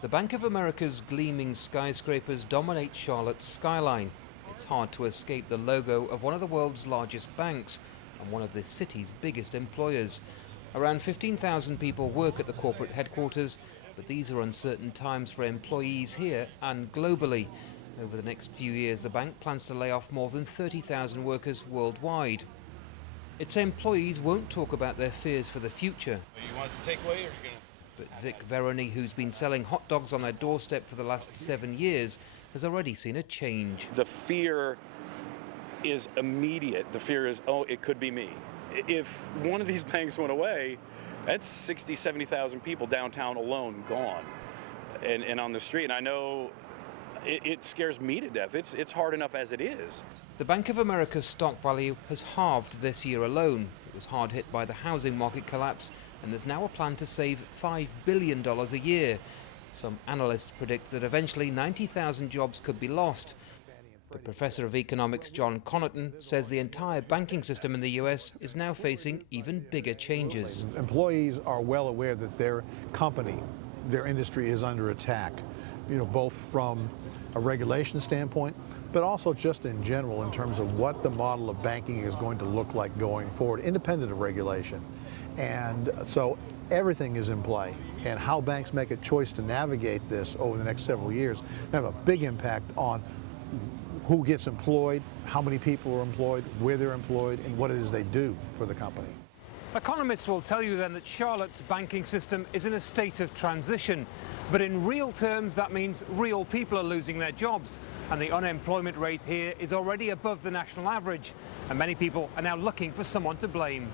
The Bank of America's gleaming skyscrapers dominate Charlotte's skyline. It's hard to escape the logo of one of the world's largest banks and one of the city's biggest employers. Around 15,000 people work at the corporate headquarters, but these are uncertain times for employees here and globally. Over the next few years, the bank plans to lay off more than 30,000 workers worldwide. Its employees won't talk about their fears for the future. You want it to take away, or are you going to? But Vic Veroni, who's been selling hot dogs on their doorstep for the last 7 years, has already seen a change. The fear is immediate. The fear is, oh, it could be me. If one of these banks went away, that's 60, 70,000 people downtown alone gone and on the street. And I know it scares me to death. It's hard enough as it is. The Bank of America's stock value has halved this year alone. It was hard hit by the housing market collapse, and there's now a plan to save $5 billion a year. Some analysts predict that eventually 90,000 jobs could be lost. But Professor of Economics John Connaughton says the entire banking system in the US is now facing even bigger changes. Employees are well aware that their company, their industry is under attack, both from a regulation standpoint, but also just in general in terms of what the model of banking is going to look like going forward, independent of regulation. And so everything is in play, and how banks make a choice to navigate this over the next several years have a big impact on who gets employed, how many people are employed, where they're employed, and what it is they do for the company. Economists will tell you then that Charlotte's banking system is in a state of transition. But in real terms, that means real people are losing their jobs. And the unemployment rate here is already above the national average. And many people are now looking for someone to blame.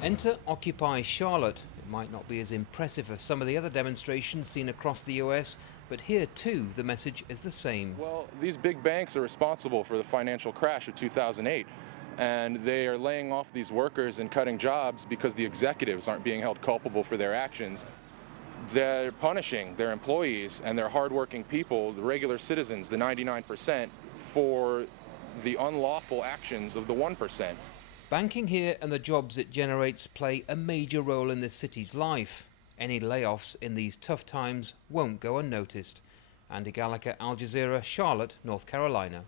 Enter Occupy Charlotte. It might not be as impressive as some of the other demonstrations seen across the US, but here too the message is the same. Well, these big banks are responsible for the financial crash of 2008. And they are laying off these workers and cutting jobs because the executives aren't being held culpable for their actions. They're punishing their employees and their hardworking people, the regular citizens, the 99%, for the unlawful actions of the 1%. Banking here and the jobs it generates play a major role in the city's life. Any layoffs in these tough times won't go unnoticed. Andy Gallagher, Al Jazeera, Charlotte, North Carolina.